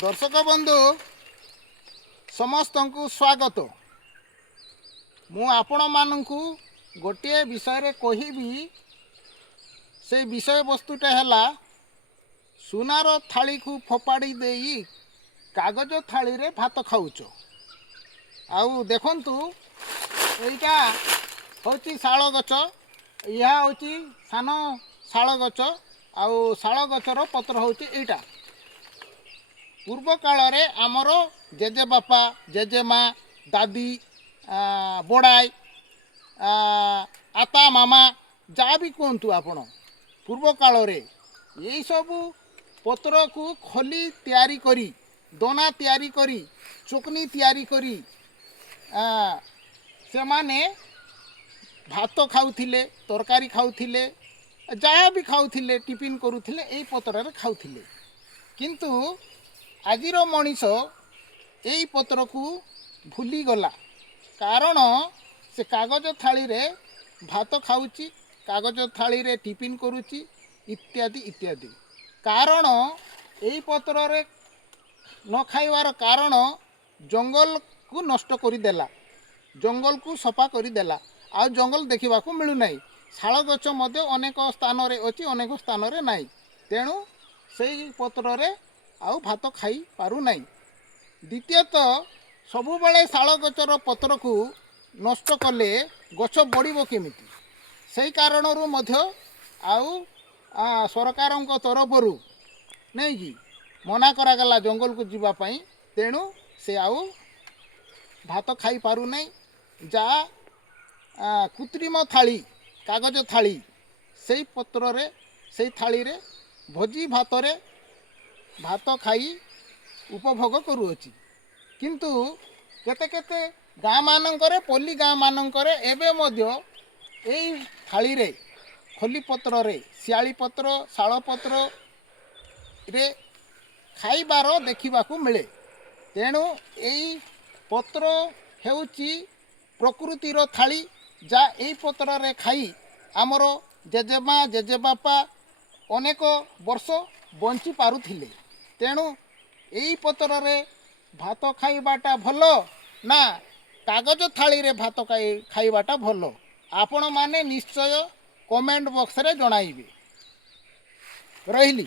दर्शक बंधु समस्त को स्वागत। मु आपण मानू गोटे विषय कहबी से विषय वस्तुटा है सुनार थाली को फोपाड़ी दे कागज थाली रे भात खाऊच। आउ देखंतु एटा होची शाल गछ, या होची सान शाल गछ। आउ शाल गछर पत्र होची एटा। पूर्व काल रे आमर जेजे बापा जेजेमा दादी बड़ाई आता मामा जहाँ भी कहतु आपण पूर्व काल रे यही सबू पत्र को खोली तैयारी करी दोना तैयारी करी चुकनी तैयारी करी से माने भात खाऊथिले तरकारी खाऊथिले जहाँ भी खाऊथिले टिफिन करूथिले एई पत्र रे खाऊथिले। किंतु आजिर मनीष यही पत्र को भूली गला कारण से कागज थाली रे भात खाऊची कागज थाली रे टिफिन करूची इत्यादि इत्यादि। कारण यही पत्र रे न खाइबार कारण जंगल को नष्ट करिदेला, जंगल को सफा करिदेला। आ जंगल देखा मिलू ना। शाल गछ मध्य अनेक स्थान रे अछि अनेक स्थान रे नाही। तेणु सेई पत्र रे आउ भात खाई पारु नाही। द्वितीयतः सबु बेले शाल गछर पत्र को नष्ट कले गछ बढ़िबो केमिति। सेई कारणरू मध्य आउ सरकारक तरफरू नहीं कि मना करागला जंगल को जीवा पाई। तेणु से आउ भात खाई पारु नहीं। जा कृत्रिम थाली कागज थाली सेई पत्र रे सेई थाली रे भोजी भात रे भात खाई उपभोग करुअछि। किंतु केते केते गाँ मानकरे पल्ली गाँ मानकरे एबे मध्य एई थाली रे खोली पत्र रे सियाली पत्र शाल पत्र रे खाइबार देखिबाकू मिले। तेणु एई पत्र हेउची प्रकृतिर थाली जा एई पत्र रे खाई आमर जेजेमा जेजेबापा अनेक वर्ष बंची पारुथिले। तेणु यही पत्र रे भात खाइबाटा भल ना कागज थाली रे भात खाइबाटा भल आपण माने निश्चय कमेंट बॉक्स रे जणाइबे। रहिली।